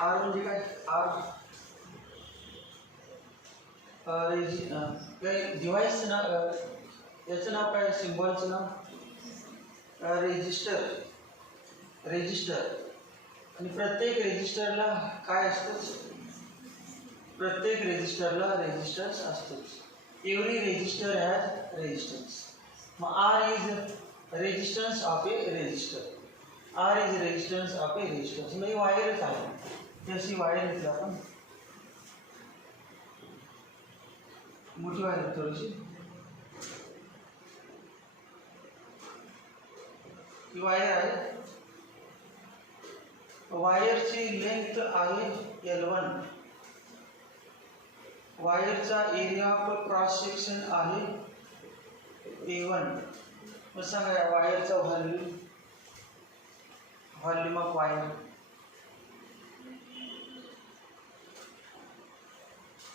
R म्हणजे काय? R काय डिव्हाइसचं नाव, याचं नाव काय? सिम्बॉलचं नाव रेजिस्टर. रेजिस्टर. आणि प्रत्येक रेजिस्टरला काय असतं? प्रत्येक रेजिस्टरला रेजिस्टन्स असतोच. Every resistor has resistance. मग R is resistance of a resistor. R is resistance of a resistance. मग ही वायरच आहे. जशी वायर घेतली आपण, मोठी वायर थोडीशी, ही वायर आहे. वायरची लेंथ आहे L1. वायरचा एरिया ऑफ क्रॉस सेक्शन आहे A1. मग सांगा वायरचा व्हॉल्यूम, व्हॉल्यूम ऑफ वायर.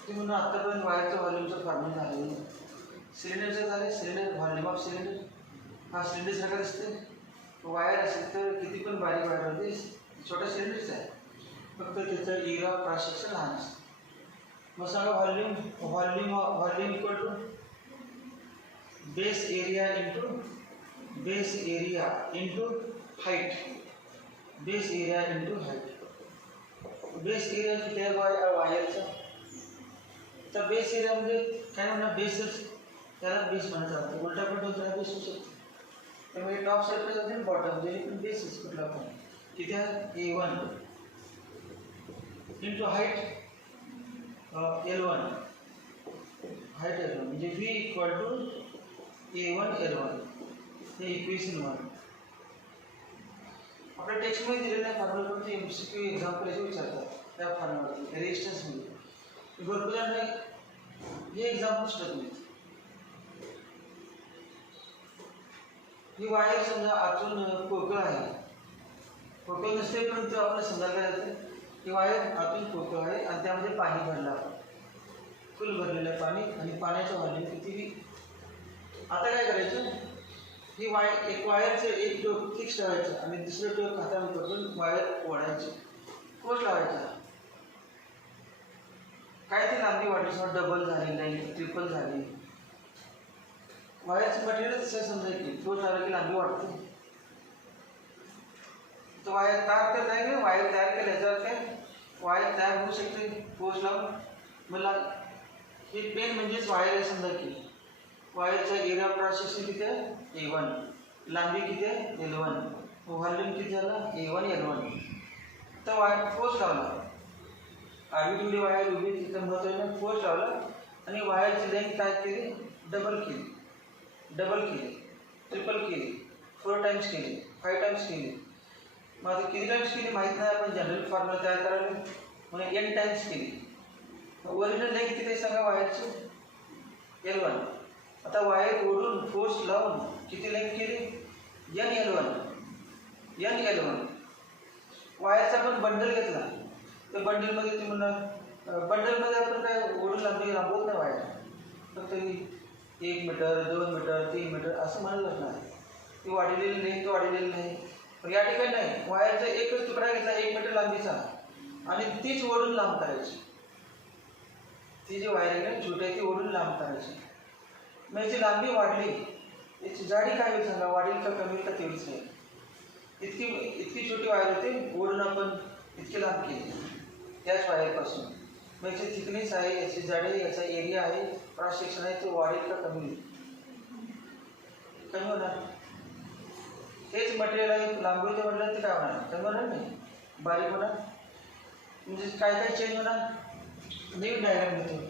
म्हणून आतापर्यंत वायरच्या व्हॉल्यूमचं फॉर्म्युला झालं. सिलेंडरचं झालं, सिलेंडर व्हॉल्यूम ऑफ सिलेंडर. हा सिलेंडर सारखा दिसते. वायर असेल तर किती पण बारीक वायर होते, छोटा सिलेंडरच आहे, फक्त त्याचं एरिया ऑफ क्रॉस सेक्शन लहान असतं. मग सांगा volume, volume equal to base area into base area into height. Base area into height. Base area किती आहे वायरचा? तर बेस एरिया म्हणजे काय म्हणणार? बेसच, त्याला बेस म्हणत जातं. उलटा पण दुसरा बेस होऊ शकतो. त्यामुळे टॉप साईडला जाते आणि बॉटम, जेणे पण बेसच कुठला पण. किती आहे? A1 into height L1. Height L1 म्हणजे V equal to A1 L1. हे इक्वेशन 1. आपल्या टेक्स्टमध्ये दिलेलं आहे फॉर्म्युला, पण ते MCQ एक्झाम्पल असे विचारतात त्या फॉर्म्युलावरती रेजिस्टन्समध्ये. भरपूर जण हे एक्झाम्पल टाकले. ही वायर समजा आतून पोकळ आहे, पोकळ नसते परंतु आपल्याला समजायला जाते की वायर आतून पोकळ आहे आणि त्यामध्ये पाणी भरलं आहे, फुल भरलेलं आहे पाणी, आणि पाण्याचं व्हॉल्यूम किती. आता काय करायचं? ही एक वायरचं एक टोक फिक्स ठेवायचं आणि दुसरं टोक हाताने पकडून वायर ओढायची, फोर्स लावायचा. काय ती लांबी वाढली, समजा डबल झाली नाही, ट्रिपल झाली. वायरचं मटेरियल तसं समजायची, फोर्स लावला की लांबी वाढते. तर वायर तार तर नाही ना, वायर तयार केलं याच्यावर काय वायर तयार होऊ शकते फोर्स लावून. मला हे पेन म्हणजेच वायर आहे समजा की. वायरचा एरिया क्रॉस सेक्शन किती आहे? A1. लांबी किती आहे? L1. व्हॉल्यूम किती झाला? A1 L1. तर वायर फोर्स लावला, आडवी वायर उभी तिथं महत्त्वाने फोर्स लावला आणि वायरची लेंथ काय केली? डबल केली, डबल केली, ट्रिपल केली, 4 टाइम्स केली, 5 टाइम्स केली. मग आता किती टाइम्स केली माहीत नाही, आपण जनरल फॉर्म्युला तयार करायला म्हणून N टाइम्स केली. ओरिजिनल लेंथ किती सांगा वायरची? L1. आता वायर ओढून फोर्स लावून किती लेंथ केली? N L1. N L1. वायरचा आपण बंडल घेतला, तर बंडलमध्ये ते म्हणणार, बंडलमध्ये आपण काय ओढून लांबी लांबवत नाही वायर, फक्त 1 मीटर 2 मीटर 3 मीटर असं म्हणलं नाही. ती वाढलेली लेंथ वाढलेली नाही. पण या ठिकाणी नाही, वायरचा एकच तुकडा घेतला 1 मीटर लांबीचा आणि तीच ओढून लांब करायची. ती जी वायर आहे ना छोटी आहे ती ओढून लांब करायची. मग याची लांबी वाढली, याची जाडी काय होईल सांगा? वाढेल का कमी का तेवढीच नाही. इतकी छोटी वायर होते, ओढून आपण इतकी लांब केली त्याच वायरपासून. मग याची थिकनेस आहे, याची जाडी, याचा एरिया आहे, क्रॉस सेक्शन आहे, तो वाढेल का कमी होईल? कमी होणार. हेच मटेरियल आहे, लांबीचं म्हटलं ते काय होणार? कमी होणार नाही, बारीक होणार. म्हणजे काय काय चेंज होणार? नवीन डायग्राम घेतो.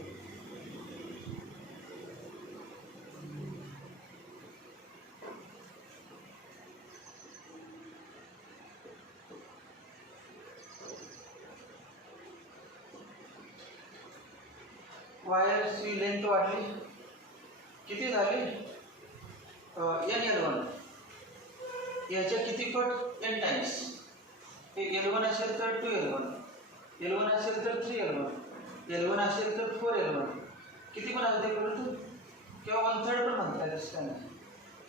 वायरची लेंथ वाढली, किती झाली? N L1. याच्या किती पट? N times. हे L1 असेल तर 2L1, L1 असेल तर 3L1, L1 असेल तर 4L1. किती पण असते परंतु किंवा 1/3 पण म्हणतात तसं काय नाही.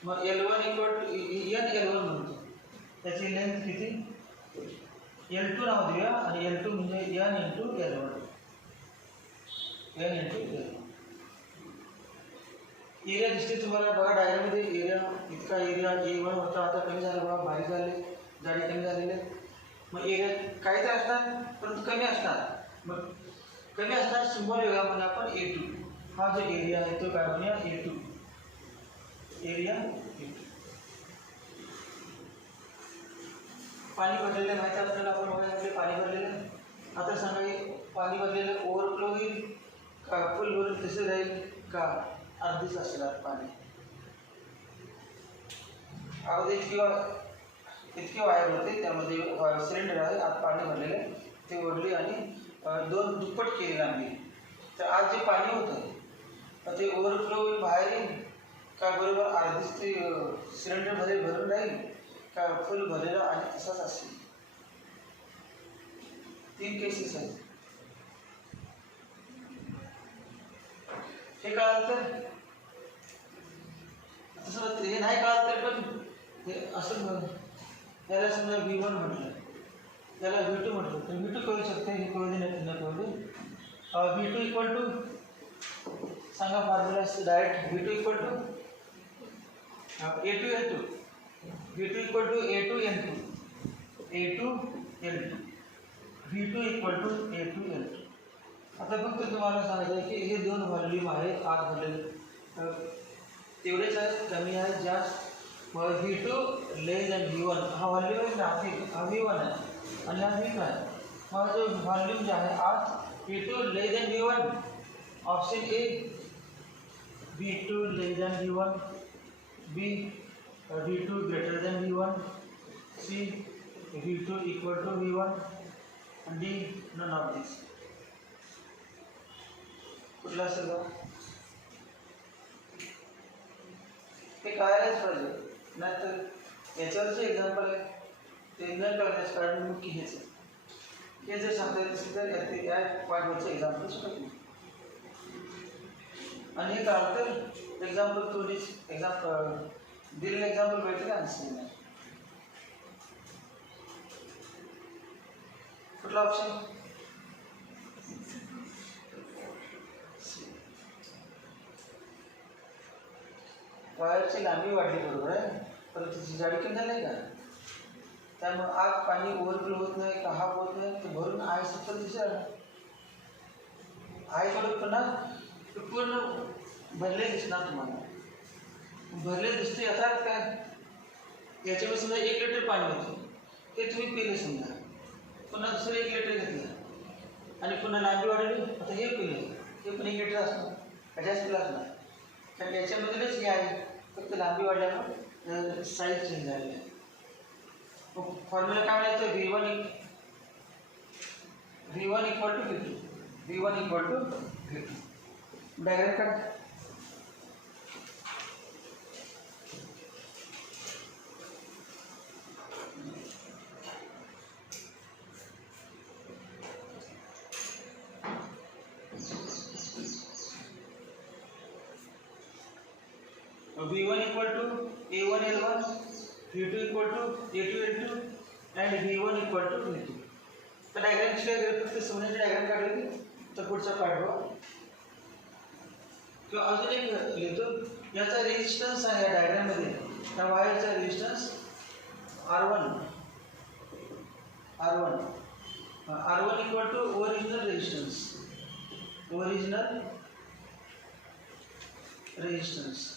मग L1 equal to N L1 म्हणतो. त्याची लेंथ किती? L2 नाव देऊया आणि L2 म्हणजे n into L1, n into L1. Area दिसते तुम्हाला बघा डायग्राममध्ये. एरिया इतका एरिया A1 होता, आता कमी झाला बघा, बारीक झाले, जाडी कमी झालेली आहे. मग एरिया काही तर असणार परंतु कमी असणार. मग कमी असणार सिंबॉल वेगळा म्हणजे आपण A2. हा जो एरिया आहे तो काय म्हणूया A2, एरिया A2. पाणी भरलेलं माहिती आहे आपल्याला, आपण वयामध्ये पाणी भरलेलं. आता सांगा पाणी भरलेलं ओव्हरफ्लो होईल का फुल भरून तसे राहील का अर्धीच असणार पाणी. अगदी इतकी वायर होते, त्यामध्ये सिलेंडर आहे, आत पाणी भरलेलं आहे, ते ओढली आणि 2 दुप्पट केली लांबी. तर आज जे पाणी होतं ते ओव्हरफ्लो होईल, बाहेर येईल का बरोबर अर्धीच ते सिलेंडरमध्ये भरून राहील का फुल भरलेलं आणि तसाच असेल. 3 केसेस आहेत. हे कळालं तर तसं, हे नाही कळालं तर पण हे असं याला समजा V1 म्हटलं, याला V2 म्हटलं तर V2 करू शकते. हे कळू दे नाही कळू दे. V2 इक्वल टू सांगा formula direct. V2 equal to A2 N2, V2 equal to A2 N2, A2 N2, V2 equal to A2 N2. आता फक्त तुम्हाला सांगायचं आहे की हे 2 व्हॉल्यूम आहेत आत भरलेले, तेवढेच आहेत, कमी आहे, जास्त. मग V2 लेस दॅन V1 हा व्हॉल्यूम आहे ना, हा V1 आहे आणि हा V2 आहे. मग जो व्हॉल्यूम जे आहे आत V2 less than V1, option A V2 less than V1, B V2 greater than V1, C V2 equal to V1, D none of this. कुठला असेल का ते कळायलाच पाहिजे. नाही तर याच्यावरचे एक्झाम्पल आहे ते न कळण्याचं कारण मुख्य हेच आहे. हे जर सांगता येत असेल तर या पॉईंटवरचं एक्झाम्पल सुटत नाही. आणि हे कळालं तर एक्झाम्पल थोडीच दिलेलं एक्झाम्पल भेटलं आन्सर नाही. कुठला ऑप्शन? वायरची लांबी वाढली बरोबर आहे, परंतु तिची जाडी कमी झाली नाही का, त्यामुळे आत पाणी ओव्हरफ्लो होत नाही का हाफ होत नाही, ते भरून आहे सत्तर दिसेल आहे थोडं पुन्हा पूर्ण भरले दिसणार तुम्हाला. भरले दिसते याचा अर्थ काय, याच्यामध्ये समजा 1 लिटर पाणी होतं, ते तुम्ही पिले समजा, पुन्हा दुसरं 1 लिटर घेतलं आणि पुन्हा लांबी वाढली, आता हे पिले, हे पण 1 लिटर असणार का जास्त पिलं असणार, कारण याच्यामधूनच हे आहे, फक्त लांबी वाढल्यामुळे साईज चेंज झालेली आहे. फॉर्म्युला काय म्हणायचं, V1 equal to V2, V1 equal to V2. Diagram काढ. V1 equal to A1 L1, V2 equal to A2 L2 and V1 equal to V2. तर डायग्राम शिवाय फक्त समजण्याची डायग्राम काढली तर पुढचा पाठ बघा. किंवा अजून एक लिहितो, याचा रेजिस्टन्स आहे या डायग्राममध्ये, त्या वायरचा resistance R1 equal to original resistance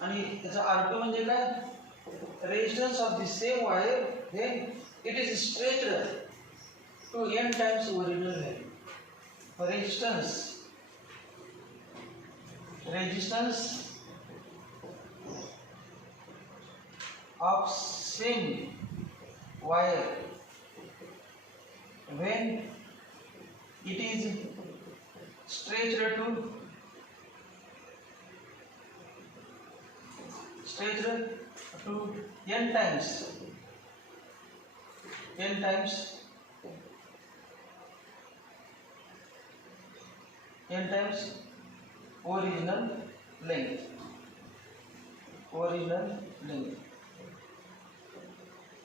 आणि त्याचा R2 म्हणजे काय, resistance of the same wire when it is stretched to n times original value. resistance of same wire when it is stretched to n times original length.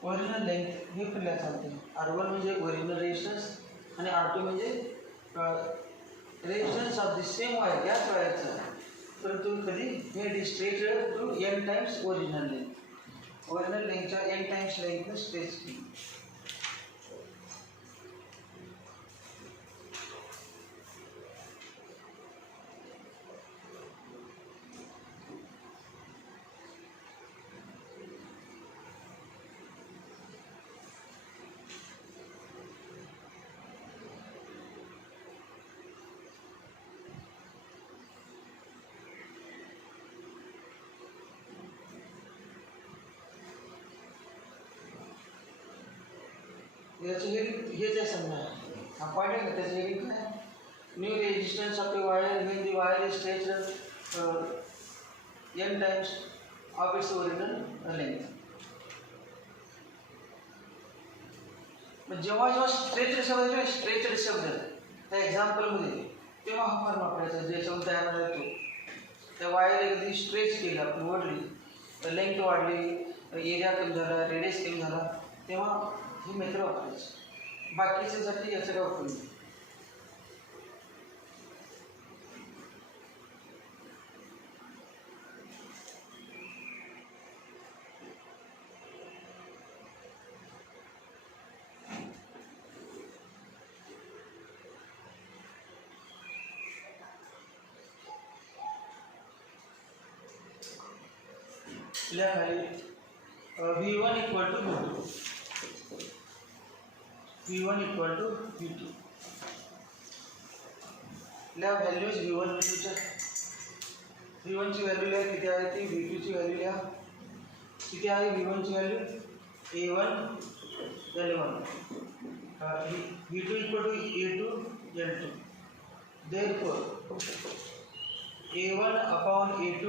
Original length हे फिरल्या चालते. R1 म्हणजे original resistance आणि R2 म्हणजे resistance of the same wire, याच वायरचा, परंतु कधी हे stretched to n times original length. Original लेंथच्या n टाइम्स लेंथनं स्ट्रेच केली. याचं हेच आहे समजा, हा पॉईंट आहे ना, त्याचं हेरिंग काय, new resistance of the wire when the wire is stretched n times of its original length. जेव्हा जेव्हा स्ट्रेचड शब्द त्या एक्झाम्पलमध्ये, तेव्हा हा फॉर्म वापरायचा ज्याच्यावर तयार झाला तो. त्या वायर अगदी स्ट्रेच केली, आपण ओढली, लेंथ वाढली, एरिया कमी झाला, रेडियस कमी झाला, तेव्हा हे मेथड वापरायचं. बाकीच्यासाठी याचं काय उपयोग नाही. V1 equal to V2. V1 equal to V2. Values V1 V2च्या. V1 ची व्हॅल्यू लिहा किती आहे ती, V2 ची व्हॅल्यू लिहा किती आहे. V1 ची value A1 L1, V2 equal to A2 L2. Therefore A1 upon A2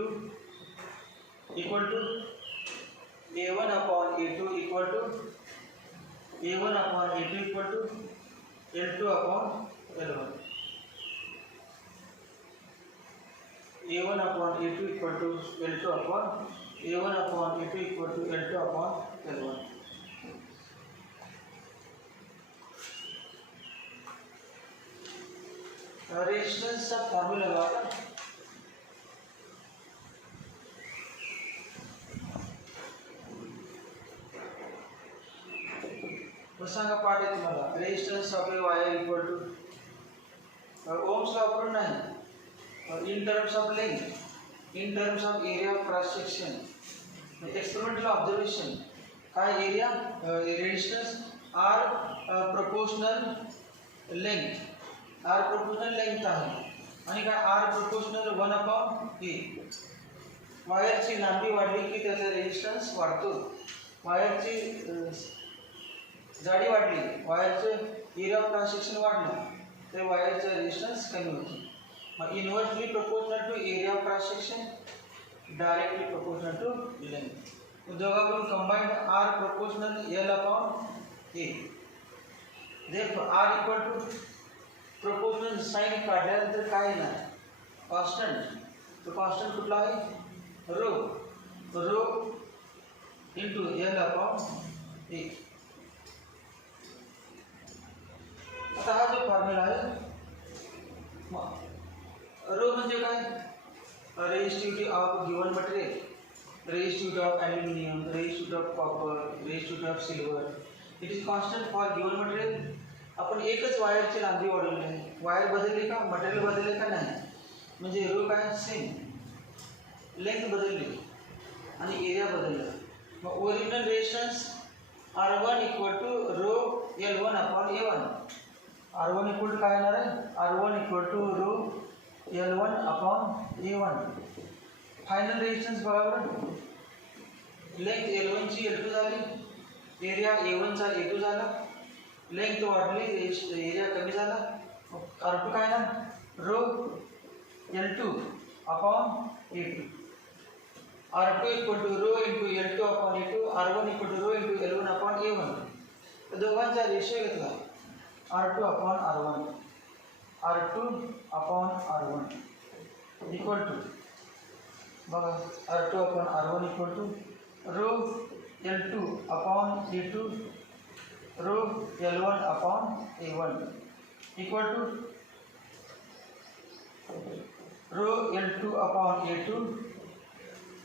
equal to A1 upon A2 equal to A1 upon A2 equal to L2 upon L1. A1 upon A2 equal to L2 upon A1 upon A2 equal to L2 upon L1. Resistance का formula लगा सांगा पाठ आहे तुम्हाला. Resistance of a wire equal to Ohm's law वापरून नाही, in terms of length, in terms of area of cross section, experimental observation. काय area, resistance R proportional length, R proportional length आहे आणि काय आर प्रोपोर्शनल 1/a. वायरची लांबी वाढली की त्याचा रेजिस्टन्स वाढतो, वायरची जाडी वाढली, वायरचं एरिया ऑफ क्रॉस सेक्शन वाढलं तर वायरचं रेजिस्टन्स कमी होतो. मग inversely proportional to area of cross section, directly proportional to length. दोघांकडून combined R proportional L/A. Therefore R equal to proportional sign काढल्यानंतर काय नाही, कॉन्स्टंट. तो कॉन्स्टंट कुठला आहे, रो इंटू L/A. आता हा जो फॉर्म्युला आहे, रो म्हणजे काय, resistivity of given material, resistivity of aluminium, resistivity of copper, resistivity of silver. It is constant for given material. आपण एकच वायरची लांबी वाढवली आहे, वायर बदलली का, मटेरियल बदलले का नाही, म्हणजे रो काय सेम, लेंथ बदलली आणि एरिया बदलला. मग original resistance R1 equal to rho L1 upon A1. R1 equal to काय येणार आहे, R1 equal to rho L1 upon A1. Final resistance बरोबर, लेंथ L1 ची L2 झाली, एरिया A1 चा A2 झाला, लेंथ वाढली, एरिया कमी झाला. R2 काय ना, rho L2 upon A2. R2 equal to rho into L2 upon A2, R1 equal to rho into L1 upon A1. तर दोघांचा रेशिओ घेतला R2 upon R1, R2 upon R1 equal to, बघा R2 upon R1 equal to rho L2 upon A2 rho L1 upon A1 equal to rho L2 upon A2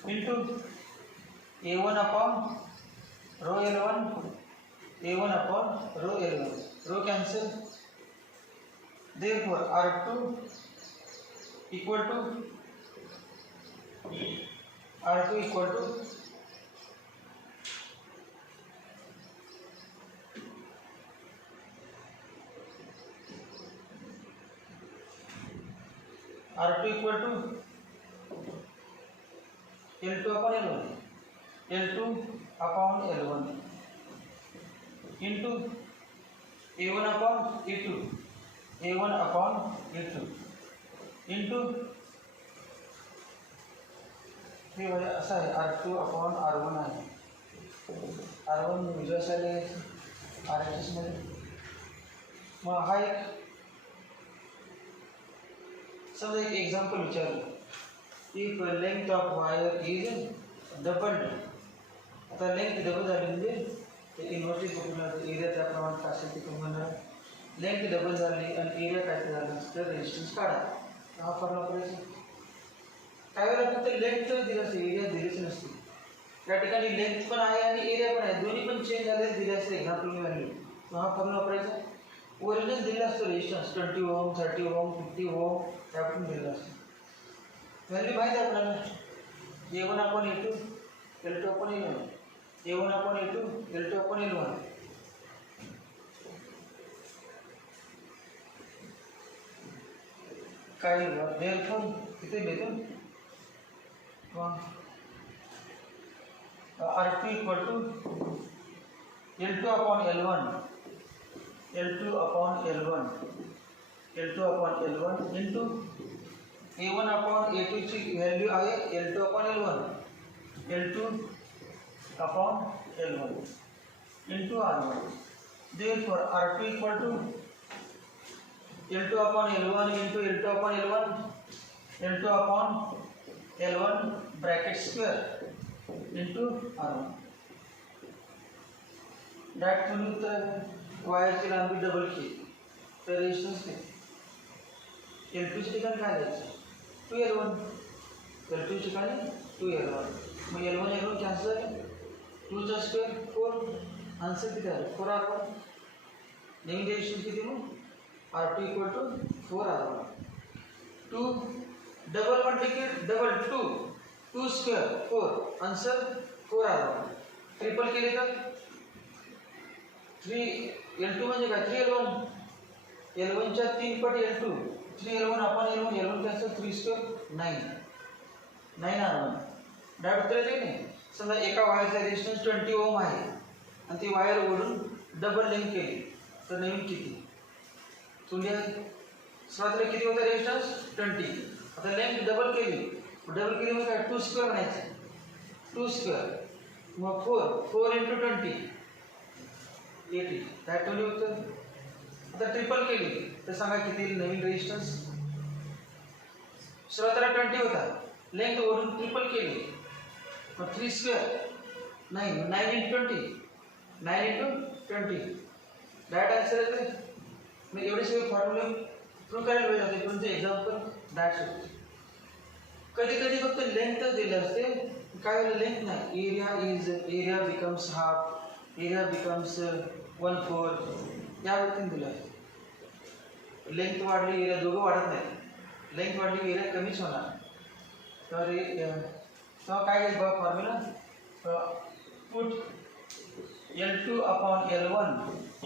into A1 upon rho L1, A1 upon rho L1. Rho cancel. Therefore R2 equal to R2 equal to R2 equal to L2 upon L1, L2 upon L1 into A1 upon A2, A1 upon A2 into हे असं आहे R2 upon R1 आहे. R1 उजव्या साईडला RHS मध्ये. मग हा एक समजा एक एक्झाम्पल विचारलं. If length of wire is doubled. आता लेंथ डबल झाली म्हणजे ते इन्व्हर्टेड पकडणार एरिया त्याप्रमाणे असेल ते तुम्हाला लेंथ डबल झाली आणि एरिया काय झालं तर रेजिस्टन्स काढा. हा फॉर्म्युला करायचा. काय वेळेला फक्त लेंथ दिली असते एरिया दिलीच नसते. त्या ठिकाणी लेंथ पण आहे आणि एरिया पण आहे दोन्ही पण चेंज झाले दिले असते एक्झाम्पल व्हॅल्यू. हा फॉर्म्युला वापरायचा. ओरिजिनल दिलेला असतो रेजिस्टन्स 20 ओम 30 ओम 50 ओम त्यापासून दिलेला असतो. व्हॅल्यू माहिती आहे आपल्याला A1 upon A2 L2 upon L1 A1 upon A2 L2 upon L1. काय therefore किती भेटून R2 equal to L2 upon L1 L2 upon L1 L2 upon L1 into A1 upon A2 ची व्हॅल्यू आहे L2 upon L1 L2 upon L1 into R1. Therefore R2 equal to L2 upon L1 into L2 upon L1 L2 upon L1 bracket square into R1. That means वायरची लांबी double केली तर resistance किती L2 च्या ठिकाणी काय द्यायचं 2L1 L2 च्या ठिकाणी 2L1 मग L1 L1 कॅन्सल झाले 2 चा स्क्वेअर 4 आन्सर किती आलं 4R1 नेहमी रेजिस्टन्स किती मग R2 equal to 4R1 2 double multiplicate double 2 square 4 answer 4R1 triple केले तर 3 L2 म्हणजे काय 3L1 L1 च्या 3 पट L2 3L1 upon L1 L1 cancel 3 square 9R1 direct उत्तर येते नाही. समजा एका वायरचा रेजिस्टन्स 20 ओम आहे आणि ती वायर ओढून डबल लेंथ केली तर नवीन किती तुला सुरुवातीला किती होता रेजिस्टन्स 20 आता लेंथ डबल केली म्हणजे काय 2 स्क्वेअर म्हणायचं 2 स्क्वेअर मग 4 into 20 80 काय टोली उत्तर. आता ट्रिपल केली तर सांगा किती नवीन रेजिस्टन्स सुरुवातीला 20 होता लेंथ ओढून ट्रिपल केली मग 3 स्क्वेअर 9 into 20 डायरेक्ट आन्सर येते. मग एवढे सगळे फॉर्म्युले प्रूव्ह करायला वेळ जाते पण ते एक्झाम्पल दॅट्स होते. कधी कधी फक्त लेंथ दिले असते काय लेंथ नाही area becomes half area becomes 1/4 या गोष्टी दिल्या असते. लेंथ वाढली एरिया दोघं वाढत नाही लेंथ वाढली एरिया कमीच होणार तर तेव्हा काय घेईल बघा formula put L2 upon L1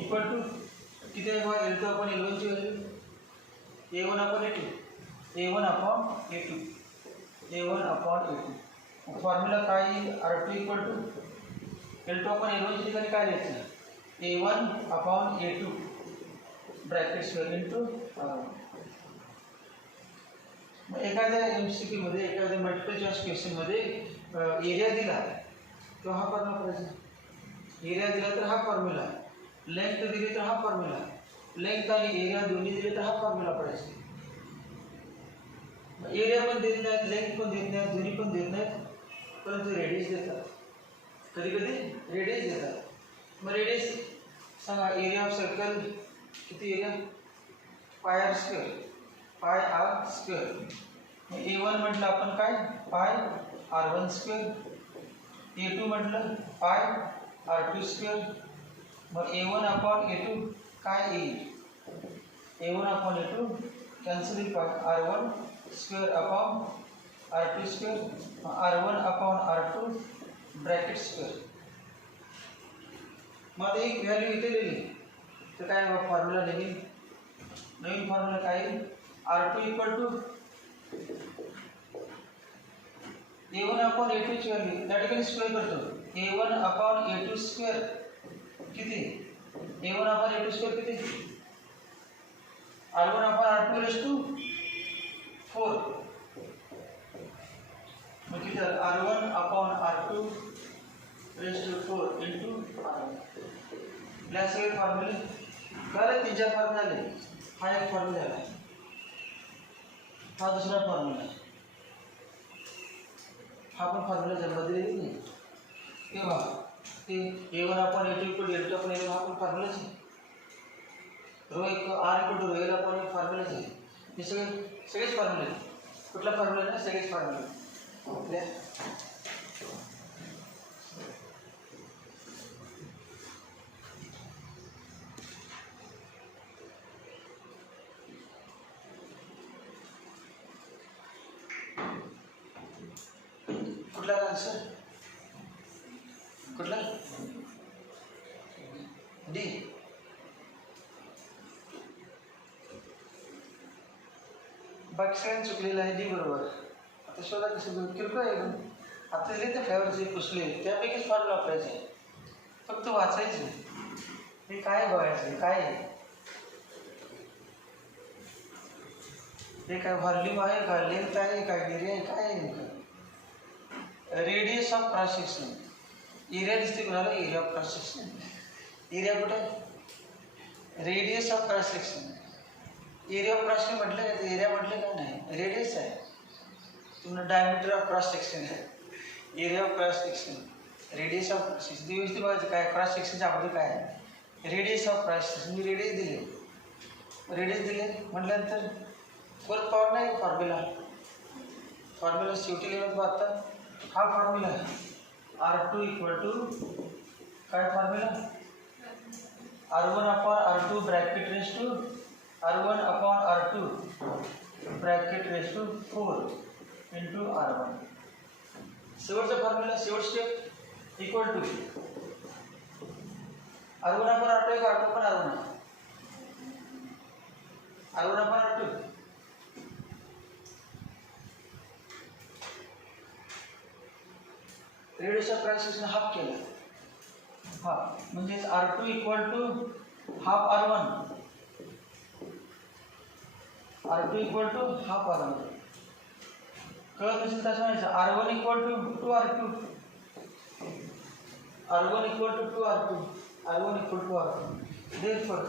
equal to किती आहे बघा L2 upon L1 ची value A1 upon A2 A1 upon A2 A1 upon A2 formula काय येईल R2 equal to L2 upon L1 च्या ठिकाणी काय द्यायचं A1 upon A2 bracket square into R1. मग एखाद्या MCQ मध्ये एखाद्या मल्टिपल चॉईस क्वेश्चन मध्ये एरिया दिला तो हा फॉर्म्युला करायचा एरिया दिला तर हा फॉर्म्युला लेंथ दिली तर हा फॉर्म्युला लेंथ आणि एरिया दोन्ही दिले तर हा फॉर्म्युला करायचा. एरिया पण देत नाहीत लेंथ पण देत नाहीत दोन्ही पण देत नाहीत परंतु रेडियस देतात कधी कधी रेडियस देतात. मग रेडियस सांगा, एरिया ऑफ सर्कल किती area, pi R square, pi R square. मग A1 म्हटलं आपण काय, पाय R1 स्क्वेअर. A2 म्हटलं पाय R2 स्क्वेअर. मग A1 अपॉन A2 काय येईल, A1 अपॉन A2 कॅन्सल पाय R1 square upon R2 square. R1 upon R2 bracket square. मग एक व्हॅल्यू इथे लिहिली तर काय फॉर्म्युला लिहिली, नवीन फॉर्म्युला काय, R2 equal to A1 upon A2 ची व्हॅल्यू त्या ठिकाणी स्क्वेअर करतो. A1 अपॉन A2 स्क्वेअर किती, A1 अपॉन A2 स्क्वेअर किती, R1 upon R2 raise to 4. मग किती R1 upon R2 raise to 4 into R1. आपल्या सगळे फॉर्म्युले झाले, 3-4 फॉर्म्युले झाले. हा एक फॉर्म्युला झाला, हा दुसरा फॉर्म्युला, हा पण फॉर्म्युला जन्मदिले नाही. हे बघा, ते A1 upon A2 equal delta upon A1 हा पण फॉर्म्युलाच आहे. रो एक R equal to rho L upon एक फॉर्म्युलाच आहे. हे सगळेच फॉर्म्युले आहेत. कुठला फॉर्म्युला नाही, सगळेच फॉर्म्युले आपल्या. कुठला आन्सर, कुठला डी. बाकी सगळ्यांनी चुकलेलं आहे, डी बरोबर. आता शोधा कसं, किरकोळ आहे. आता जे ते फ्लेवरचे पुसले त्यापैकीच फॉर्म्युला वापरायचे, फक्त वाचायचे. हे काय बघायचं, काय आहे हे, काय व्हॉल्यूम आहे का, लेंथ आहे का, एरिया आहे, काय आहे. Radius of cross section, area दिसते कुणाला, area of cross section. Area कुठे, radius of cross section. Area of cross section म्हटलं का, एरिया म्हटलं का नाही, रेडियस आहे. तुम्हाला डायमीटर ऑफ क्रॉस सेक्शन आहे, area of cross section, radius of cross section. व्यवस्थित बघायचं काय क्रॉस सेक्शनच्या अगोदर काय आहे, रेडियस ऑफ क्रॉस सेक्शन. मी रेडियस दिले म्हटल्यानंतर परत पॉवर नाही, फॉर्म्युला शेवटी लिहिलं आता. हा फॉर्म्युला आहे R2 इक्वल टू काय formula, R1 upon R2 bracket raise to R1 upon R2 bracket raise to 4 into R1. शेवटचा फॉर्म्युला, शेवट step equal to R1 upon R2 का R2 पण R1 upon R2. Radius of cross section half केलं, हा म्हणजे R2 equal to half R1, R2 equal to half R1. कळत नसेल तसं म्हणायचं, R1 equal to 2R2, R1 equal to 2R2, R1 equal to R2. Therefore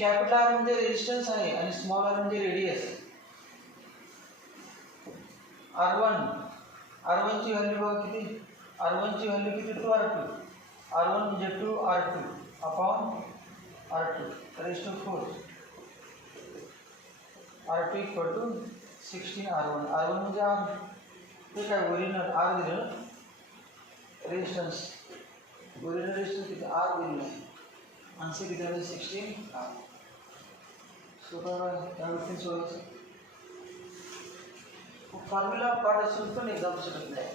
capital R म्हणजे resistance आहे आणि स्मॉल R म्हणजे रेडियस. R1 ची व्हॅल्यू बघा किती, R1 ची व्हॅल्यू किती, 2R2. R1 म्हणजे 2R2 upon R2 raise to 4. R2 equal to 16R1. R1 म्हणजे R, ते काय ओरिजिनल R दिलं, रेजिस्टन्स, ओरिजिनल रेजिस्टन्स किती R दिलेलं आहे. आन्सर किती आहे, 16R. सोपं त्या गोष्टी सोडायचं. फॉर्म्युला पाठ असून पण एक्झाम शकत नाही,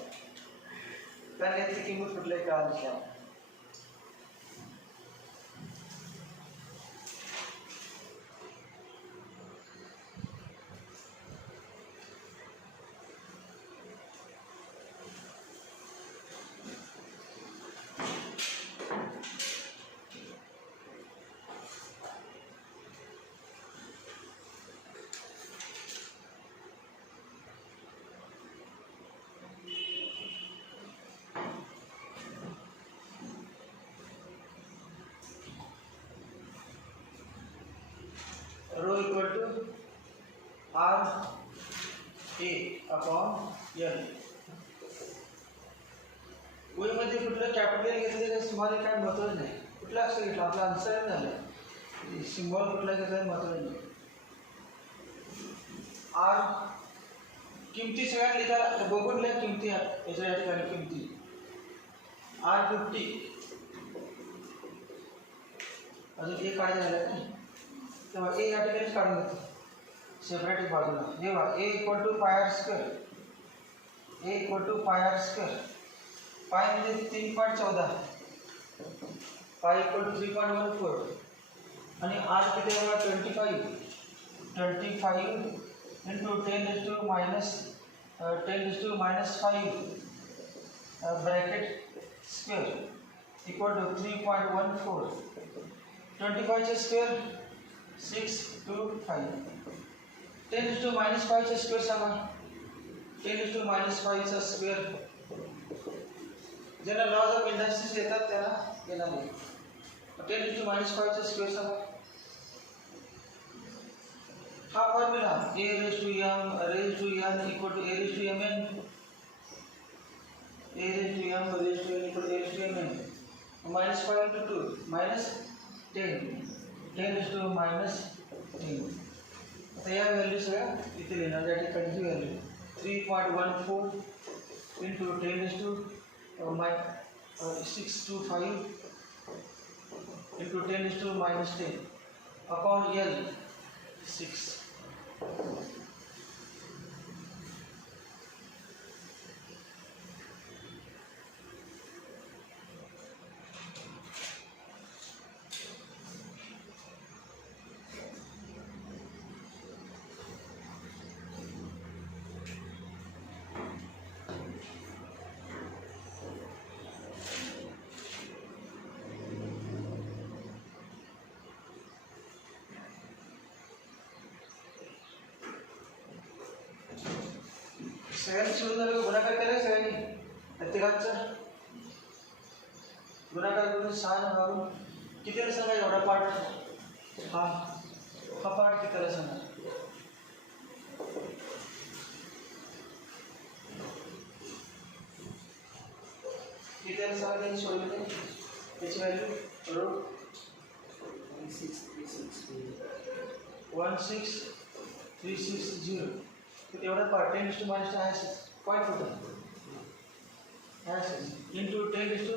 कारण याची किंमत कुठल्याही काळात नसल्यामुळे. Rho equal to R A upon L. वहीमध्ये कुठलं कॅपिटल घेतलं तर तुम्हाला काय महत्त्वच नाही. कुठलं अक्षर घेतलं आपलं आन्सर झालं. सिम्बॉल कुठला घेतला महत्त्वच नाही. आर किमती सगळ्यात लिहिता बघून लिहा किमती याच्या ठिकाणी किमती. R50 अजून ए काढायला झालं नाही तेव्हा ए या ठिकाणीच काढून घेतो सेपरेट बाजूला. हे बघा A equal to pi R square. A equal to pi R square. Pi म्हणजे 3.14. पाय इक्वल टू 3.14 आणि आर किती आहे बघा 25 into 10 to minus 5 bracket square equal to 3.14. 25 चे स्क्वेअर 625. 10 to minus 5 चे स्क्वेअर सांगा. 10 to minus 5 चा स्क्वेअर ज्यांना लॉज ऑफ इंडस्ट्रीज येतात त्यांना येणार नाही. 10 to minus 5 चा स्क्वेअर सांगा. हा formula a raised to n equal to a raised to mn. a raised to m raised to n equal to a raised to mn. minus 5 into 2 minus 10. 10 raised to minus 10. आता या value सगळ्या इथे लिहिणार. या ठिकाणी ही value 3.14 into 10 raised to 625 into 10 raised to minus 10 upon L 6. सगळ्यांनी सुरू झालं गुणाकार केला सगळ्यांनी प्रत्येकाचा गुणाकार करून 6 भागून कितीला सांगा एवढा पार्ट. हा पार्ट कितीला सांगा. कितीला सांगा त्यांनी सोडवले त्याची व्हॅल्यू रूट 1636 एवढा पार्ट 10 to minus 10 पॉईंट होता इंटू 10 to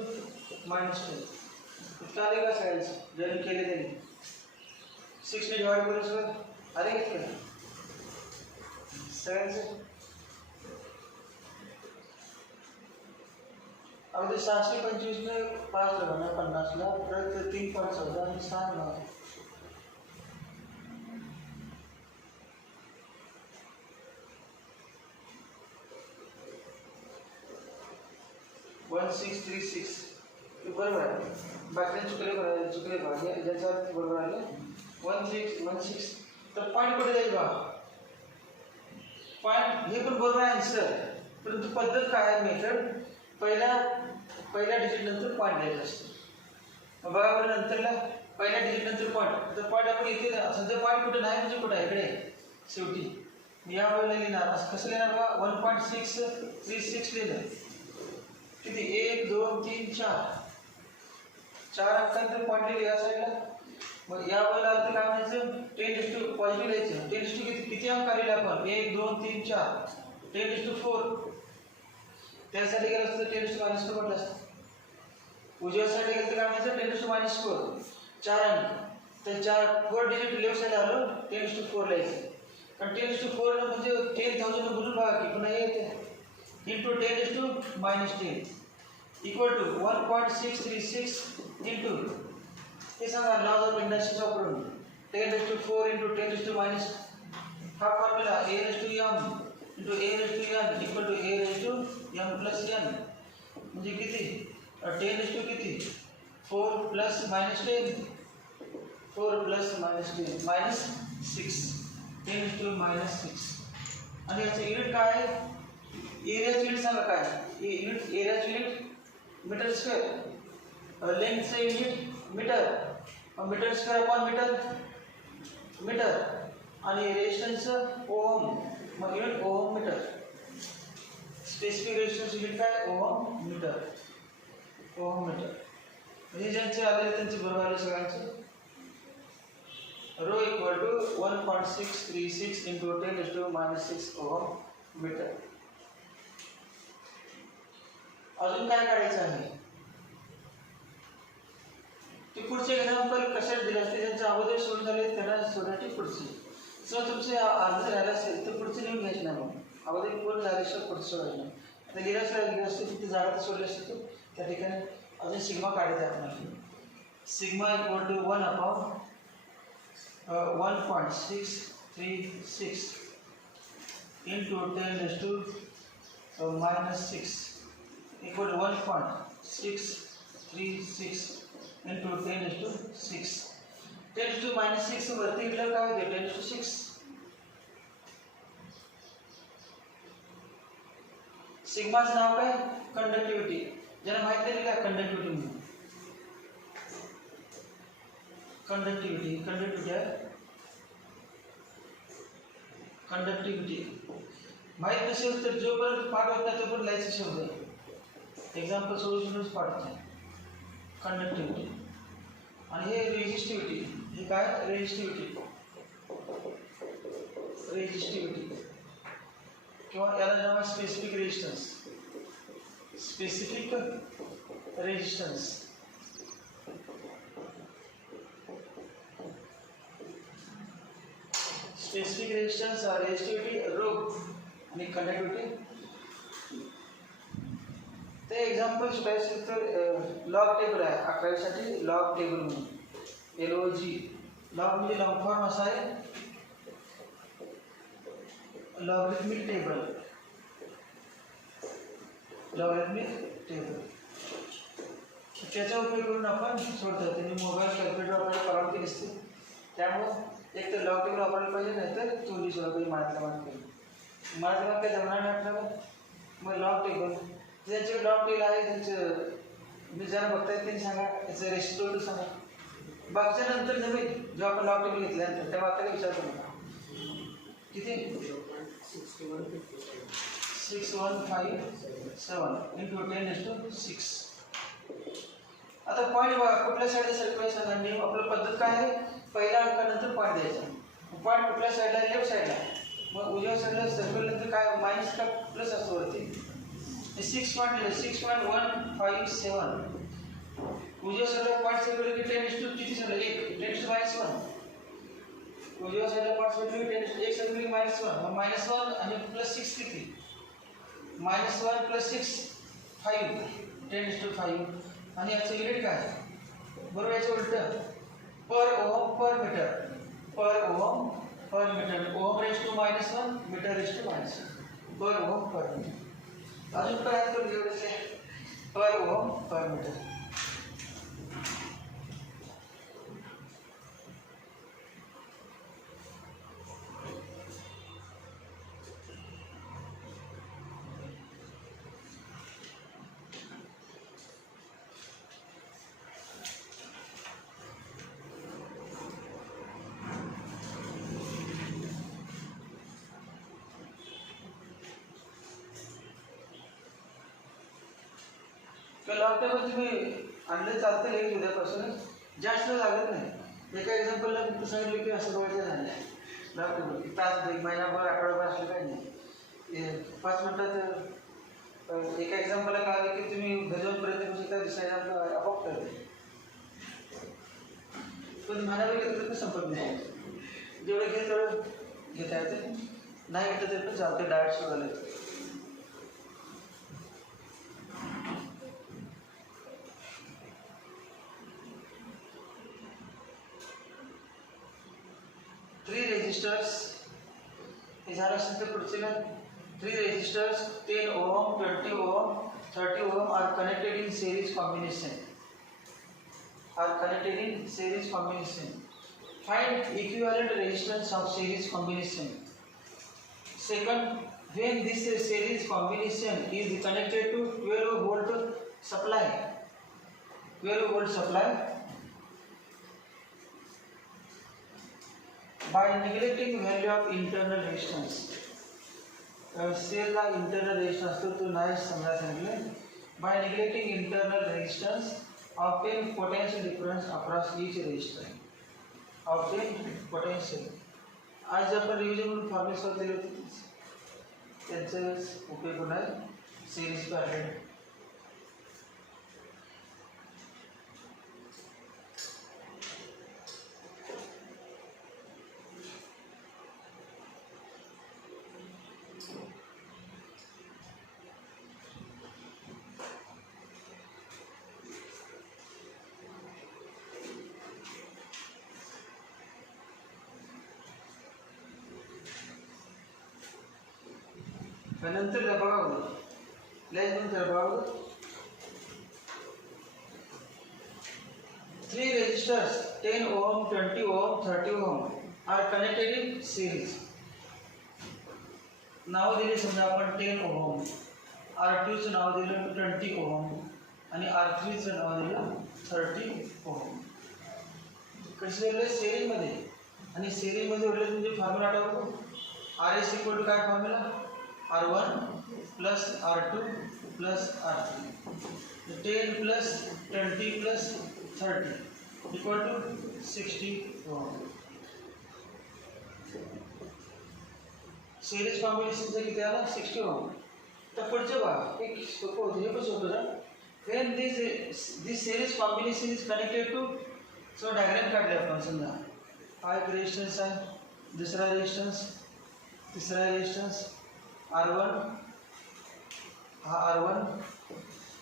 minus 10 इतका आले का सगळ्यांचं जरी केले त्यांनी 6 ने डिवाइड करून सगळं आले का सगळ्यांचं. अगदी 625 ने 5 लगाना 50 ला परत 3.14 आणि 6 लगाना 1636 बरोबर आहे. बाकीचे चुकले बघा याच्यावर बरोबर आले 1616. तर पॉईंट कुठे जाईल बघा. पॉईंट हे पण बरोबर आहे आन्सर परंतु पद्धत काय आहे मेथड पहिल्या डिजिट नंतर पॉईंट द्यायचा असतो. बघा बरं नंतरला पहिल्या डिजिट नंतर पॉईंट. तर पॉईंट आपण इथे सध्या पॉईंट कुठे नाही म्हणजे कुठं आहे इकडे शेवटी या वेळेला लिहिणार. असं कसं लिहिणार बघा 1.636 लिहिलं किती 1 2 3 4 अंकांतर पॉईंट लिहिले या साईडला. मग या वेळेला अर्थ काय म्हणायचं 10 to पॉझिटिव्ह लिहायचं. 10 to किती अंक लिहिले आपण 1 2 3 4 10 to 4. त्यासाठी गेलं असतं 10 to minus 4 म्हटलं असतं. उजव्या साईडला गेलं तर काय म्हणायचं 10 to minus 4 4 अंक. तर 4 डिजिट लेफ्ट साईड आलो 10 to 4 लिहायचं. कारण 10 to 4 म्हणजे 10,000 बोलून बघा की पुन्हा येते into 10 to minus 10 equal to 1.636 into हे सांगा लॉज ऑफ इंडस्ट्रीज वापरून 10 to 4 into 10 to minus हा formula a raised to m into a raised to n equal to a raised to m plus n म्हणजे किती 10 raised to किती 4 plus minus 10 4 plus minus 10 minus 6 10 raised to minus 6. आणि याचं unit काय आहे एरियाचं unit सांगा काय युनिट एरियाचं युनिट मीटर स्क्वेअर. लेंथचं unit metre square upon metre आणि रेजिस्टन्सचं ओहम. मग unit ohm metre. Specific resistance unit काय ओहम मीटर. Ohm metre. म्हणजे ज्यांचे आले त्यांचे बरोबर आले सगळ्यांचे. Rho equal to 1.636 into 10⁻⁻6 ohm metre. अजून काय काढायचं आहे ते पुढचे एक्झाम्पल कशात दिले असते ज्यांचे अगोदर सोडून झाले त्यांना सोडण्याची पुढची. जर तुमचे अर्ध राहिलं असेल तर पुढचे लिहून घ्यायचे नाही. मग अगोदर पूर्ण झाल्याशिवाय पुढचं सोडायचं नाही. आता लिहिल्याशिवाय असते तिथे जागा सोडली असते तो त्या ठिकाणी अजून सिग्मा काढायचा आहे आपल्याला. Sigma equal to 1/1.636 into 10⁻⁻6 equal to 1.636 into 10⁻⁶. 10⁻⁻6 वरती इकडे काय होते 10⁻⁶. सिग्माचं नाव काय कंडक्टिव्हिटी. ज्यांना माहित नाही का कंडक्टिव्हिटी म्हणून कंडक्टिव्हिटी आहे. कंडक्टिव्हिटी माहित नसेल तर जोपर्यंत पाठ होत नाही तोपर्यंत लिहायचं शब्द आहे. एक्झाम्पल सोल्युशनच पाडतो कंडक्टिव्हिटी. आणि हे रेजिस्टिव्हिटी. हे काय रेजिस्टिव्हिटी किंवा याला नाव आहे specific resistance. Specific resistance resistivity रोग आणि कंडक्टिव्हिटी. ते एक्झाम्पल शिकायचं तर लॉग टेबल आहे 11वी साठी. लॉग टेबल म्हणून LOG. लॉग म्हणजे लॉंग फॉर्म असा आहे लॉगरिथमिक टेबल. त्याचा उपयोग करून आपण सोडतो. त्यांनी मोबाईल कॅल्क्युलेटर आपल्याला परवानगी दिसते. त्यामुळं एक तर लॉग टेबल वापरायला पाहिजे नाही तर तोंडी सोडा पाहिजे. माझ्या काय जमणार नाही आपल्याला. मग लॉग टेबल ज्यांच्याकडे लॉग टेबल आहे त्यांचं मी ज्यांना बघताय त्यांनी सांगा त्याचं रेसिप्रोकल सांगा. बाकीच्या नंतर नवीन जेव्हा आपण लॉग टेबल घेतल्यानंतर तेव्हा आता काही विचारतो नका. किती 6157 इंटू 10⁻⁶. आता पॉईंट बघा कुठल्या साईडला सर्कल सांगा. नेम आपलं पद्धत काय आहे पहिल्या अंकानंतर पॉईंट द्यायचा. पॉईंट कुठल्या साईडला लेफ्ट साईडला. मग उजव्या साईडला सर्कल नंतर काय मायनस का प्लस असतो वरती. 6.157 उजव्या साईडला पॉईंट सर्कल की 10 किती झालं 1 10⁻⁻1. उजव्या साईडला पॉईंट सर्कल की 10 1 सर्कल की -1. मग -1 आणि +6 किती -1 + 6 5 10⁻⁵. आणि याचं युनिट काय बरोबर याचं उलट per ohm per metre. Ohm raise to -1 metre raise to -1 per ohm per metre. अजून काय आहे तर एवढंच आहे per ohm per metre. Log table तुम्ही आणले चालतं एक उद्यापासूनच जास्त लागत नाही. एका एक्झाम्पलला मी सांगितलं की असं बघायचं झालं लॉग टेबल तास 1 महिनाभर आठवडाभर असलं काही नाही. 5 मिनिटात एका एक्झाम्पलला कळलं की तुम्ही घरी जाऊन प्रयत्न करू शकता. दुसऱ्या एक्झाम्पल आपोआप करते. पण म्हणायला गेलं तर संपत नाही. जेवढं घेत तेवढं घेता येते. नाही घेतलं तरी पण चालते. डायरेक्ट सोडायला येतं. हे झालं असेल तर पुढचे 3 resistors 10 ohm 20 ohm 30 ohm are connected in series combination. Find equivalent resistance of series combination. Second, when this series combination is connected to 12 volt supply, by neglecting value of internal resistance. सेलला internal resistance असतो तो नाही समजा सांगितलं. by neglecting internal resistance obtain potential difference across each resistor. Obtain potential. आज आपण revision म्हणून formula solve केले होते त्यांचा उपयोग होणार सिरीज पॅरेलल. नंतर बघा लेस नंतर बघा 3 resistors 10 ohm 20 ohm 30 ohm are connected in series. नाव दिले समजा आपण 10 ohm, R2 चं नाव दिलं 20 ohm आणि R3 चं नाव दिलं 30 ohm. कसे दिले सिरीज मध्ये आणि सिरीज मध्ये उरले म्हणजे फॉर्म्युला आठवतो. RS इक्वल टू काय formula R1 plus R2 plus R3. 10 plus 20 plus 30 equal to 60 ohm. Series कॉम्बिनेशनचा किती आला 60 ohm. तर पुढचे बघा एक सोपं होतं, हे पण सोपं झालं. When this series combination is connected to, so diagram काढले आपण. समजा हा एक रेजिस्टन्स आहे, दुसरा रेजिस्टन्स, तिसरा रेजिस्टन्स R1, हा R1,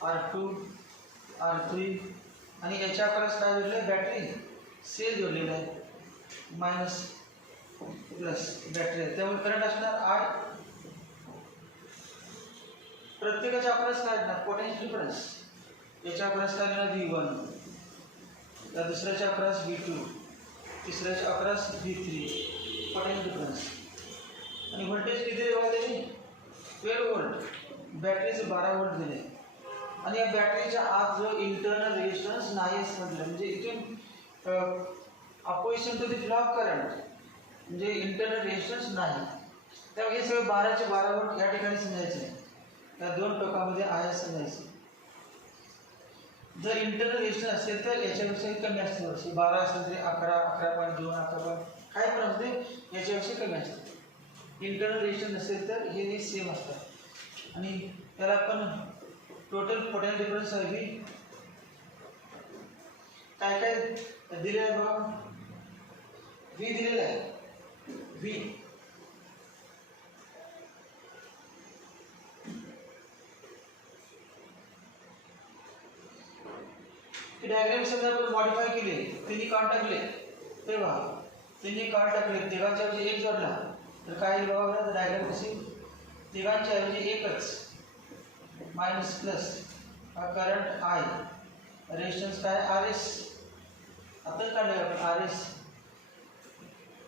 R2, R3 आणि याच्या अक्रॉस काय जोडलं आहे बॅटरी सेल जोडलेला आहे मायनस प्लस बॅटरी आहे, त्यामुळे करंट असणार 8. प्रत्येकाच्या अक्रॉस काय असणार पोटेन्शियल डिफरन्स. याच्या अक्रॉस काय येणार V1, या दुसऱ्याच्या अक्रॉस V2, तिसऱ्याच्या अक्रॉस V3 पोटेन्शियल डिफरन्स. आणि व्होल्टेज किती आहे बघा त्याची 12 वोल्ट, बॅटरीचे 12 वोल्ट दिले आणि या बॅटरीच्या आत जो इंटरनल रेजिस्टन्स नाही म्हटलं म्हणजे इथून opposition to the flow of current म्हणजे इंटरनल रेजिस्टन्स नाही. त्यामुळे हे सगळं 12 चे 12 वोल्ट या ठिकाणी समजायचे आहे. या दोन टोकामध्ये आहे समजायचे. जर इंटरनल रेजिस्टन्स असेल तर याच्यापेक्षा कमी असते वर्षी 12 असेल तरी 11, 11.2, 11 काय पण असते याच्यापेक्षा कमी असते. इंटरनल रेजिस्टन्स नसेल तर हे सेम असतात आणि त्याला आपण टोटल पोटेन्शियल डिफरन्स आहे काय काय दिलेलं आहे बघा. व्ही दिलेला आहे व्ही डायग्राम समजा आपण मॉडिफाय केले, तिन्ही काढ टाकले तेव्हा तिन्ही काढ टाकले तिघांच्या ऐवजी एक जोडला तर काय बघा डायग्राम कशी तिघांच्या ऐवजी एकच मायनस प्लस हा करंट आय, रेजिस्टन्स काय RS आता काढले आपण RS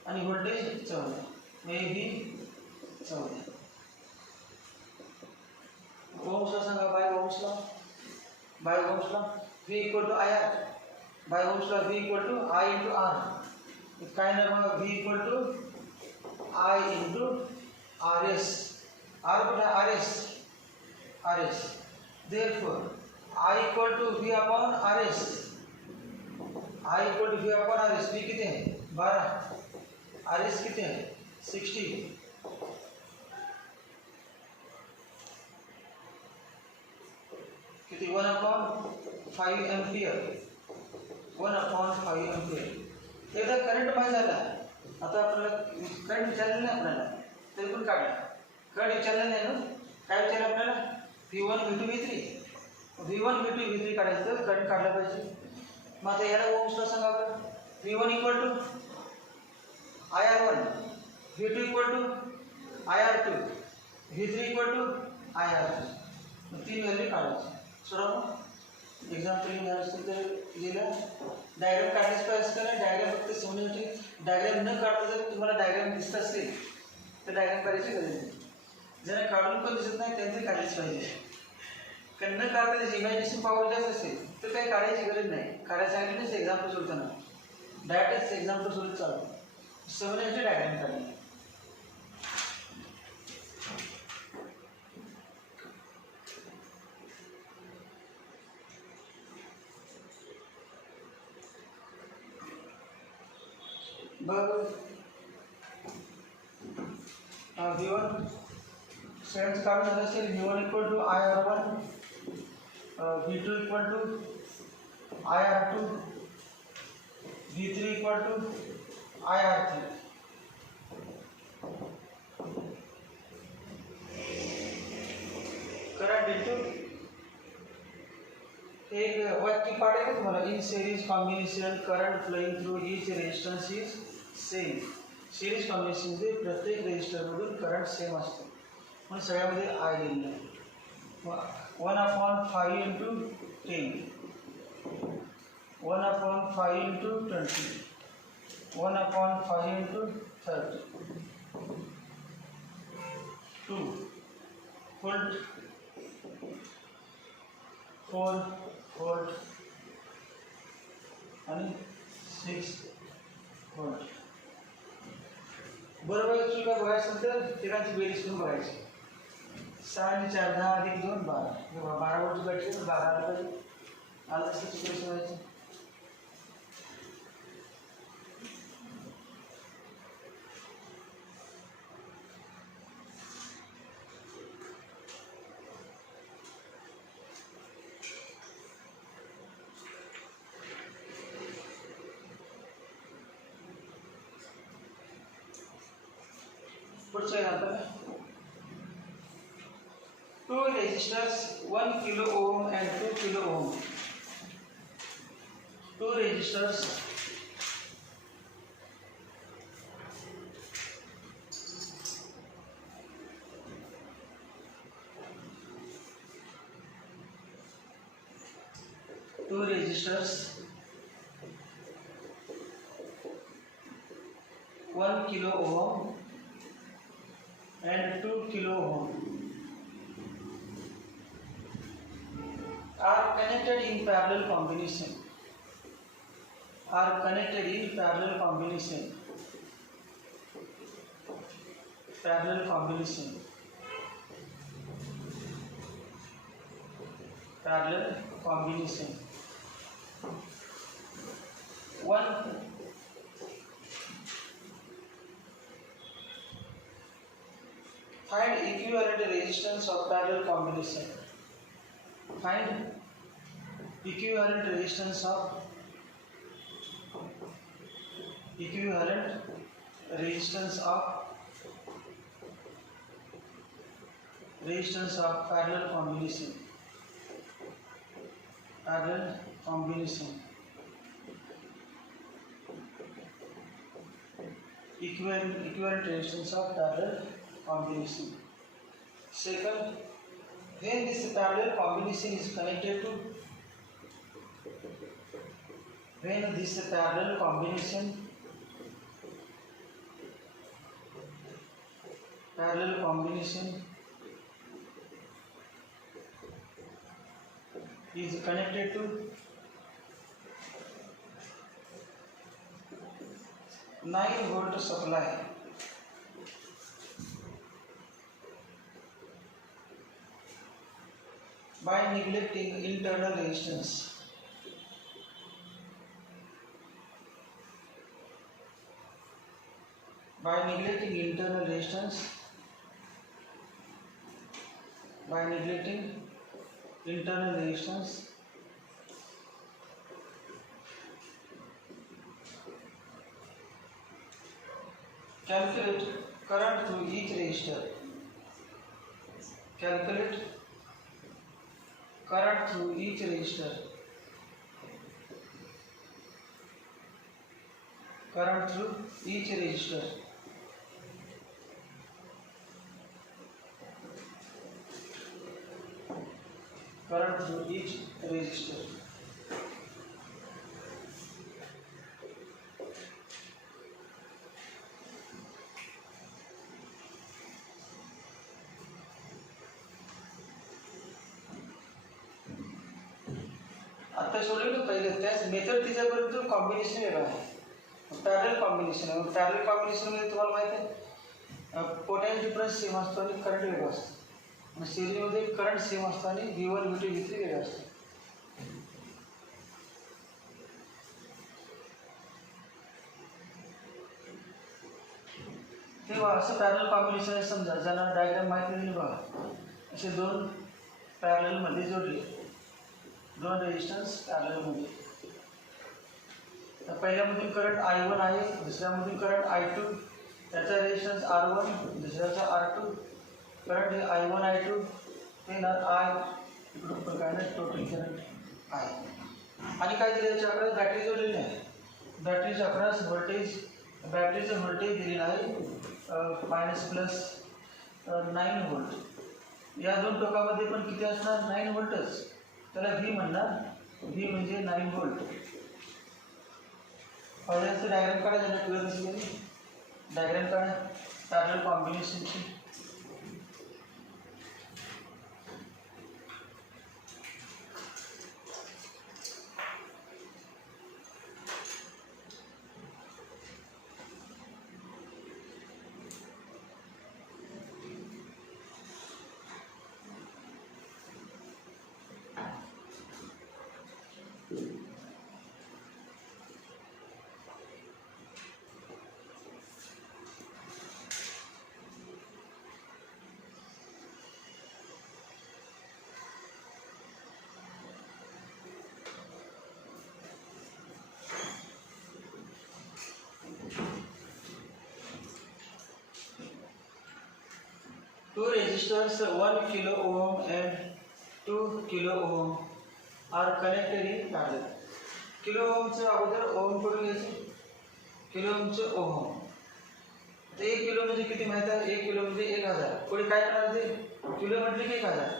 आणि व्होल्टेज 14 V 14. ओम्सला सांगा बाय ओम्सला V equal to IR by ओम्सला V equal to I into R. काय ना मग V equal to I into RS. R कुठे RS. Therefore I equal to V upon RS. I equal to V upon RS. V किती आहे 12, RS किती आहे 60. किती 1/5 एम्पियर 1/5 एम्पियर. एकदा करंट माहिती झाला आता आपल्याला करंट विचारलं नाही आपल्याला तरी पण काढला. करंट विचारलं नाही ना काय विचारलं आपल्याला V1 V2 V3 काढायचं तर करंट काढला पाहिजे. मग आता याला ओम्सला सांगा आपण V1 equal to IR1, V2 equal to IR2, V3 equal to IR3. तीन व्हॅल्यू काढायची. सोडा एक्झाम्पल लिहिणार असेल तर लिहिलं डायग्राम काढायचं पाहिजे का नाही. डायग्राम फक्त समजण्यासाठी डायग्राम न काढता जर तुम्हाला डायग्राम दिसत असेल तर डायग्राम काढायची गरज नाही. ज्यांना काढून पण दिसत नाही त्यांनी काढायच पाहिजे. कारण न काढता त्याची इमॅजिनेशन पॉवर जास्त असेल तर काही काढायची गरज नाही. काढायचं आहे म्हणजे एक्झाम्पल सोडताना डायरेक्टच एक्झाम्पल सोडत चालू समजण्यासाठी डायग्राम काढणे. बघ V1 सेकंड काढून झालं असेल V1 equal to IR1, V2 equal to IR2, V3 equal to IR3. Current into एक वाक्य पाठ आहे तुम्हाला, in series combination current flowing through each resistance is same. Series combination मध्ये प्रत्येक रेजिस्टर मधून करंट सेम असतो म्हणून सगळ्यामध्ये आय दिलेला आहे. 1/5 into 10, 1/5 into 20, 1/5 into 30, 2 volt, 4 volt आणि 6 वोल्ट. बरोबर की काय बघायचं तर तिघांची बेरीज करून बघायची. 6 आणि 4 10 अधिक 2 12. 12 वोल्टची बॅटरी 12 आलं पाहिजे. आलं तसं चित्र शोधायचं. पुढचं example, 2 resistors 1 kilo ohm and 2 kilo ohm. 2 resistors two resistors 1 kilo ohm and 2 kilo ohm are connected in parallel combination. Are connected in parallel combination. Parallel combination. Parallel combination. One find equivalent resistance of parallel combination. Find equivalent resistance of parallel combination. Parallel combination. Equivalent resistance of parallel combination. Second, when this parallel combination is connected to, when this parallel combination is connected to 9 volt supply, by neglecting internal resistance. By neglecting internal resistance. By neglecting internal resistance. Calculate current through each resistor. Calculate current through each resistor. Current through each resistor. Current through each resistor. आता सोडवलं पहिले त्याच method तिच्यापर्यंत combination वेगळं आहे. पॅरल combination आहे. पॅरल कॉम्बिनेशनमध्ये तुम्हाला माहिती आहे पोटॅन्शियल डिफरन्स सेम असतो आणि करंट वेगळा असतो. आणि सिरीजमध्ये करंट सेम असतो आणि V1 V2 V3 वेगळा असतो. हे असं पॅरल कॉम्बिनेशन आहे समजा, ज्यांना डायग्राम माहिती नाही बघा, असे दोन पॅरलमध्ये जोडले, दोन रेजिस्टन्स पॅरलमध्ये. तर पहिल्यामधून करंट I1 आहे, दुसऱ्यामधून करंट I2, त्याचा रेजिस्टन्स R1, दुसऱ्याचा R2. करंट हे I1 I2 हे ना I इकडून काय ना टोटल करंट आहे. आणि काय दिलं याच्याकडे, बॅटरी जोडलेली आहे. बॅटरीच्या अक्रॉस व्होल्टेज, बॅटरीचं व्होल्टेज दिलेलं आहे -+9 व्होल्ट. या दोन टोकामध्ये पण किती असणार, 9 व्होल्टच. त्याला V म्हणणार, V म्हणजे 9 व्होल्ट. पहिल्यांदा डायग्राम काढा, ज्यांना क्लिअर दिसली डायग्राम काढा parallel कॉम्बिनेशनची. Two resistors 1 kilo ohm and 2 kilo ohm are connected in parallel. Kilo ओमचं अगोदर ओम करून घ्यायचे, किलो ओमचं ओम. तर 1 किलो म्हणजे किती माहिती आहे, 1 किलो म्हणजे 1000. कोणी काय करणार ते, किलो म्हटले की 1000.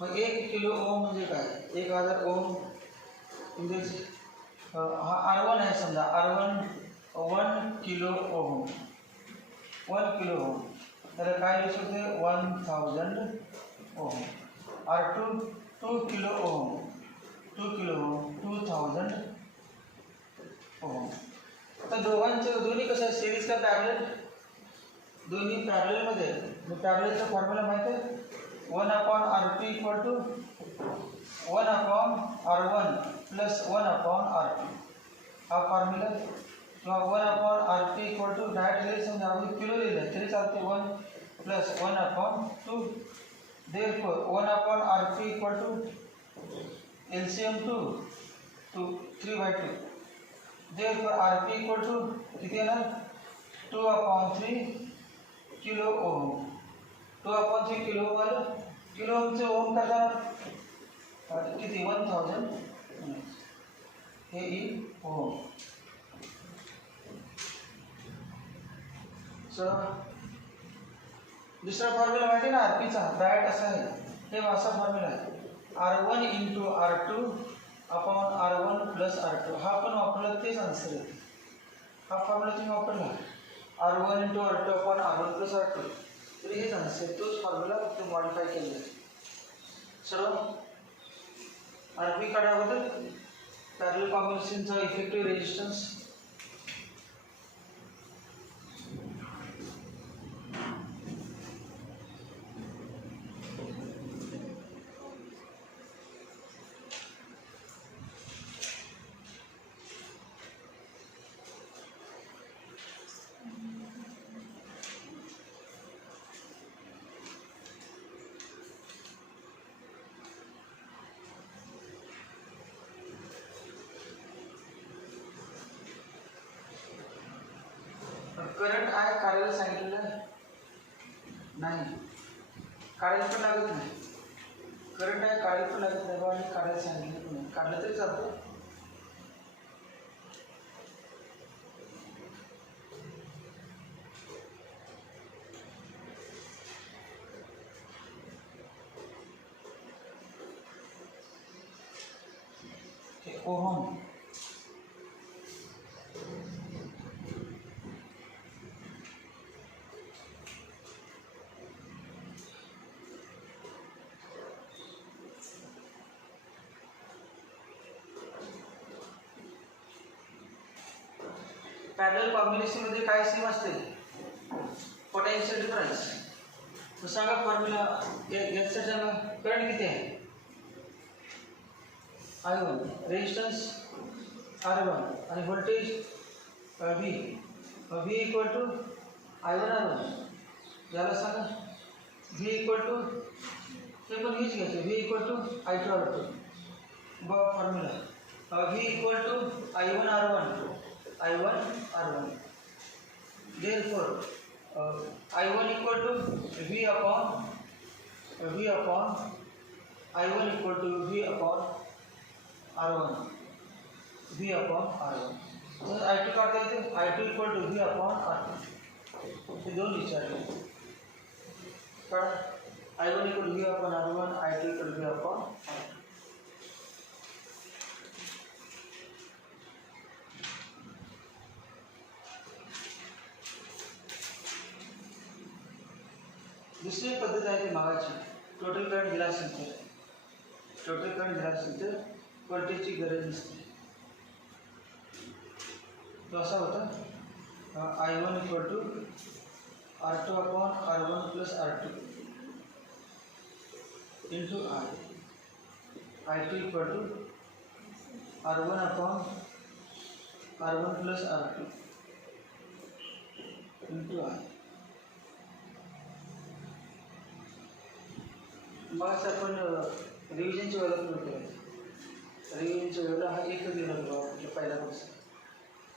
मग 1 किलो ओम म्हणजे काय, 1000 ओम म्हणजे हा R1 आहे समजा, R1 1 kilo ohm, 1 kilo ohm. तर काय लिहू शकते, 1000 ओम. R2 2 kilo ohm, 2 kilo ohm, 2000 ओम. आता दोघांचं दोन्ही कसं आहे, सिरीज का पॅरलल, दोन्ही पॅरललमध्ये. मग पॅरललचा फॉर्म्युला माहिती आहे, 1/R2 = 1/R1 + 1/R2. हा फॉर्म्युला. किंवा 1/R2 डायरेक्ट लिहिले समजा, अगदी किलो लिहिलं तरी चालते, 1 + 1/2. Therefore 1/R2 = LCM 2 3/2. Therefore RP किती येणार, 2/3 किलो ओम. 2/3 किलो ओम आलं. किलो ओमचे ओम करतात किती, 1000 हे इन ओम. दुसरा फॉर्म्युला माहिती ना आरपीचा, डायरेक्ट असा आहे, हे असा फॉर्म्युला आहे, R1 × R2 / R1 + R2. हा पण वापरला तेच आन्सर आहे. हा फॉर्म्युला तुम्ही वापरला, R1 × R2 / R1 + R2, तरी हेच आन्सर, तोच फॉर्म्युला फक्त मॉडिफाय केलेला आहे. सर्व आरपी काढा अगोदर, पॅरलल कॉम्बिनेशनचा इफेक्टिव्ह रेजिस्टन्स. करंट आहे काढायला सांगितलेलं नाही, काढायला पण लागत नाही. करंट आहे काढायला पण लागत नाही बा, आणि काढायला सांगितलं पण नाही, काढलं तरी चालतं. ओहम. पॅरलल कॉम्बिनेशन मध्ये काय सेम असते, पोटेन्शियल डिफरन्स. तो सांगा फॉर्म्युला, याचा करंट किती आहे, I1, रेजिस्टन्स R1 आणि voltage V. V = I1 R1 याला सांगा V इक्वल टू हे पण हेच घ्यायचं V equal to I2 R2 बघ formula V equal to I1 R1 therefore I1 equal to V upon I1 equal to V upon R1 तर I2 काढता येते I2 equal to V upon R2 हे दोन विचारले कारण I1 equal to V upon R1 I2 equal to V upon R2 दुसरी पद्धत आहे ती मागायची टोटल करंट दिला असेल तर व्होल्टेजची गरज नसते तो असा होता I1 equal to R2 upon R1 plus R2 into I2 equal to R1 upon R1 plus R2 into I मग आपण रिव्हिजनच्या वेळेला सुरू करायचं रिव्हिजनच्या वेळेला हा एकच दिला होता आपल्या पहिल्यापासून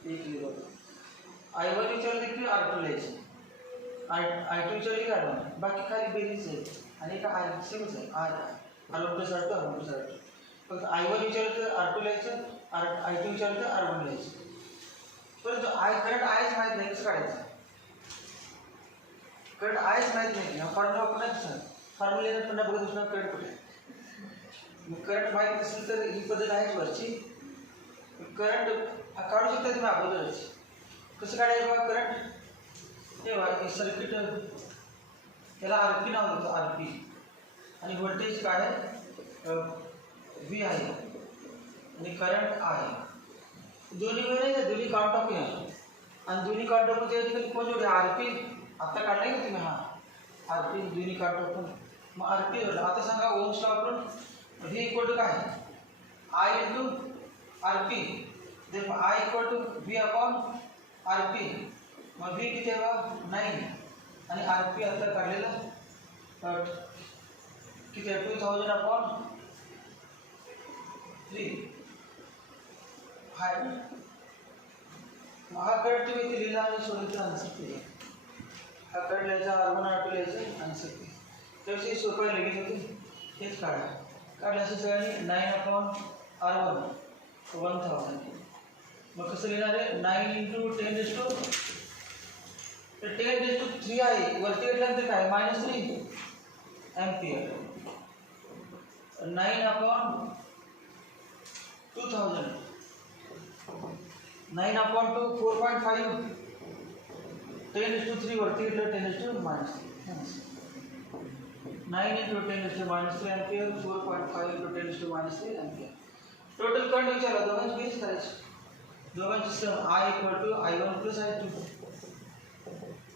एक लिहिलं होतं I1 विचारले की R2 लिहायचं I2 विचारले की R1 बाकी खाली बेरीज आहे आणि एका I सेमच आहे R1 plus R2 R1 plus R2 फक्त I1 विचारलं तर R2 लिहायचं I2 विचारलं तर R1 लिहायचं परंतु करंट Iच माहीत नाही कसं काढायचं करंट Iच माहीत नाही हा फॉर्म्युला पुन्हा फॉर्म्युला पुन्हा बघत असणार करंट कुठे करंट माहीत नसेल तर ही पद्धत आहेच वरची करंट काढू शकता तुम्ही अगोदरच कसं काढायचं बघा करंट हे बघा सर्किट याला RP नाव देतं RP आणि व्होल्टेज काय आहे V आहे आणि करंट आहे दोन्ही वेळ नाही दोन्ही काउंट ऑफ आहे आणि दोन्ही काउंट ऑफ त्या ठिकाणी कोण जोडे RP आता काढलाय का तुम्ही हा RP दोन्ही काउंट ऑफ मग RP जोडला आता सांगा ओम्स लॉ वापरून V इक्वल टू काय I into RP therefore I equal to V upon RP मग V किती आहे 9 आणि RP आता काढलेला किती आहे 2000 upon 3 आहे हा करंट तुम्ही इथे लिहिला आणि सोडून आन्सर केली हा करंट लिहायचा R1 R2 लिहायचं आन्सर केली त्याविषयी सोपं लगेच होते हेच काढलं असं सगळ्यांनी 9 upon R1 1000 मग कसं लिहिणार आहे 9 into 10 raised to 3 आहे वरती घेतल्यानंतर काय -3 ampere 9 upon 2000 9 upon 2 4.5 10 raised to 3 वरती घेतलं 10 raised to -3 9 into 10 raised to -3 ampere 4.5 into 10 raised to -3 ampere total current विचारला दोघांची बेरीज करायची दोघांची सम I equal to I1 plus I2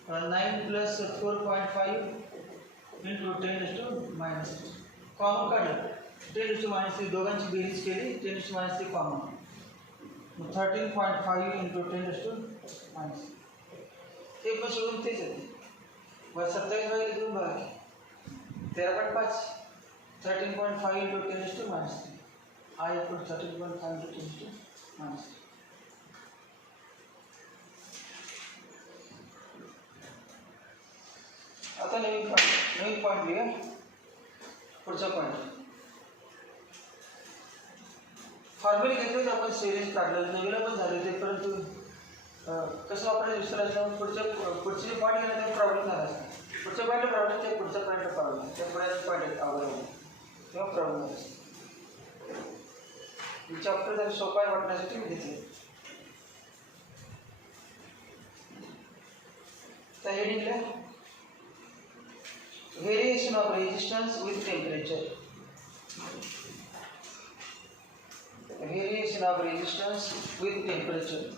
9 plus 4.5 into 10 raised to -3 common काढलं 10 raised to -3 दोघांची बेरीज केली 10 raised to -3 common 13.5 into 10 raised to -3 हे पण सोडून तेच येते 27 भागिले 2 बघा 13.5 13.5 into 10 raised to -3 I equal to 13.5 into 10 raised to -3 आता नवीन पॉइंट लिहा पुढचा पॉइंट फॉर्म्युला घेतले होते आपण सिरीज काढलं नवीन पण झाले ते परंतु कसं वापरायचं विसरायचं पुढचे पॉईंट घेण्यात प्रॉब्लेम झाला असता पुढच्या पॉईंटला प्रॉब्लेम ते पुढच्या पॉईंटला प्रॉब्लेम त्या पुढे पॉईंट अवघड तेव्हा प्रॉब्लेम झाला असता चॅप्टर जर सोपा वाटण्यासाठी मी घेतले तर हेडिंगला variation of resistance with temperature variation of resistance with temperature